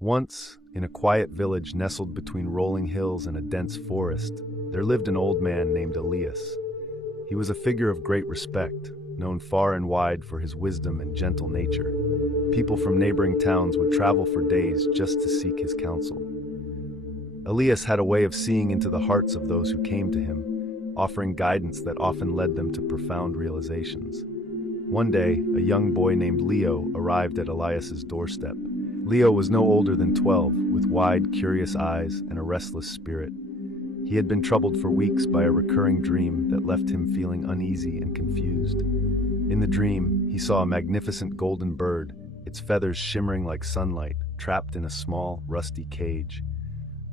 Once, in a quiet village nestled between rolling hills and a dense forest, there lived an old man named Elias. He was a figure of great respect, known far and wide for his wisdom and gentle nature. People from neighboring towns would travel for days just to seek his counsel. Elias had a way of seeing into the hearts of those who came to him, offering guidance that often led them to profound realizations. One day, a young boy named Leo arrived at Elias's doorstep. Leo was no older than 12, with wide, curious eyes and a restless spirit. He had been troubled for weeks by a recurring dream that left him feeling uneasy and confused. In the dream, he saw a magnificent golden bird, its feathers shimmering like sunlight, trapped in a small, rusty cage.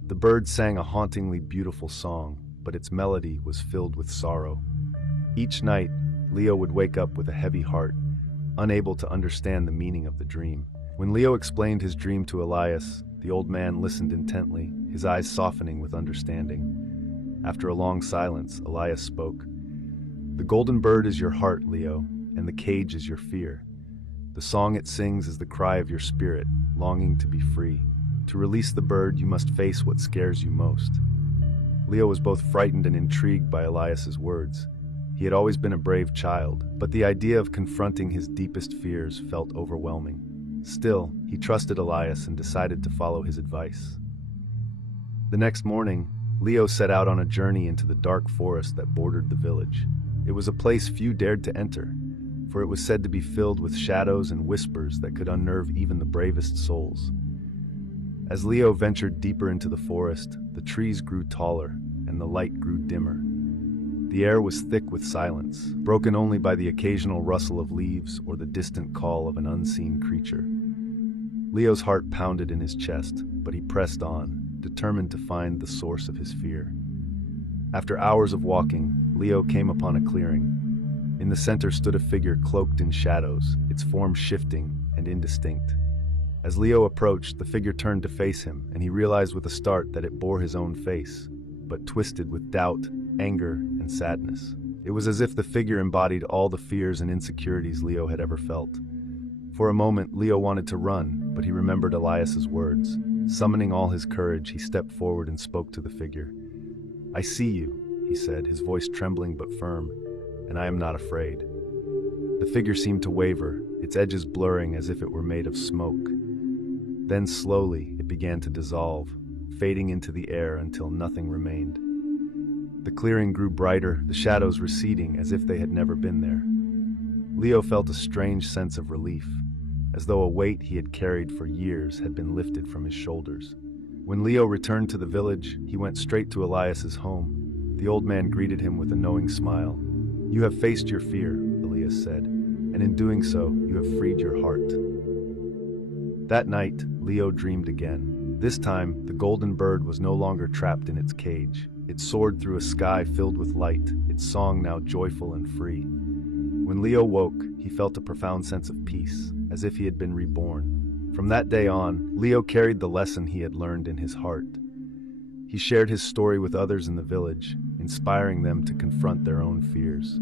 The bird sang a hauntingly beautiful song, but its melody was filled with sorrow. Each night, Leo would wake up with a heavy heart, unable to understand the meaning of the dream. When Leo explained his dream to Elias, the old man listened intently, his eyes softening with understanding. After a long silence, Elias spoke. "The golden bird is your heart, Leo, and the cage is your fear. The song it sings is the cry of your spirit, longing to be free. To release the bird, you must face what scares you most." Leo was both frightened and intrigued by Elias's words. He had always been a brave child, but the idea of confronting his deepest fears felt overwhelming. Still, he trusted Elias and decided to follow his advice. The next morning, Leo set out on a journey into the dark forest that bordered the village. It was a place few dared to enter, for it was said to be filled with shadows and whispers that could unnerve even the bravest souls. As Leo ventured deeper into the forest, the trees grew taller and the light grew dimmer. The air was thick with silence, broken only by the occasional rustle of leaves or the distant call of an unseen creature. Leo's heart pounded in his chest, but he pressed on, determined to find the source of his fear. After hours of walking, Leo came upon a clearing. In the center stood a figure cloaked in shadows, its form shifting and indistinct. As Leo approached, the figure turned to face him, and he realized with a start that it bore his own face, but twisted with doubt, anger, and sadness. It was as if the figure embodied all the fears and insecurities Leo had ever felt. For a moment, Leo wanted to run, but he remembered Elias's words. Summoning all his courage, he stepped forward and spoke to the figure. "I see you," he said, his voice trembling but firm, "and I am not afraid." The figure seemed to waver, its edges blurring as if it were made of smoke. Then slowly, it began to dissolve, fading into the air until nothing remained. The clearing grew brighter, the shadows receding as if they had never been there. Leo felt a strange sense of relief, as though a weight he had carried for years had been lifted from his shoulders. When Leo returned to the village, he went straight to Elias's home. The old man greeted him with a knowing smile. "You have faced your fear," Elias said, "and in doing so, you have freed your heart." That night, Leo dreamed again. This time, the golden bird was no longer trapped in its cage. It soared through a sky filled with light, its song now joyful and free. When Leo woke, he felt a profound sense of peace, as if he had been reborn. From that day on, Leo carried the lesson he had learned in his heart. He shared his story with others in the village, inspiring them to confront their own fears.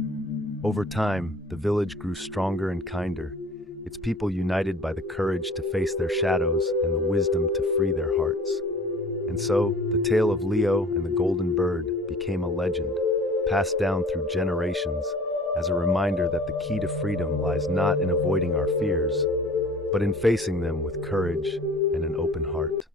Over time, the village grew stronger and kinder, its people united by the courage to face their shadows and the wisdom to free their hearts. And so, the tale of Leo and the golden bird became a legend, passed down through generations, as a reminder that the key to freedom lies not in avoiding our fears, but in facing them with courage and an open heart.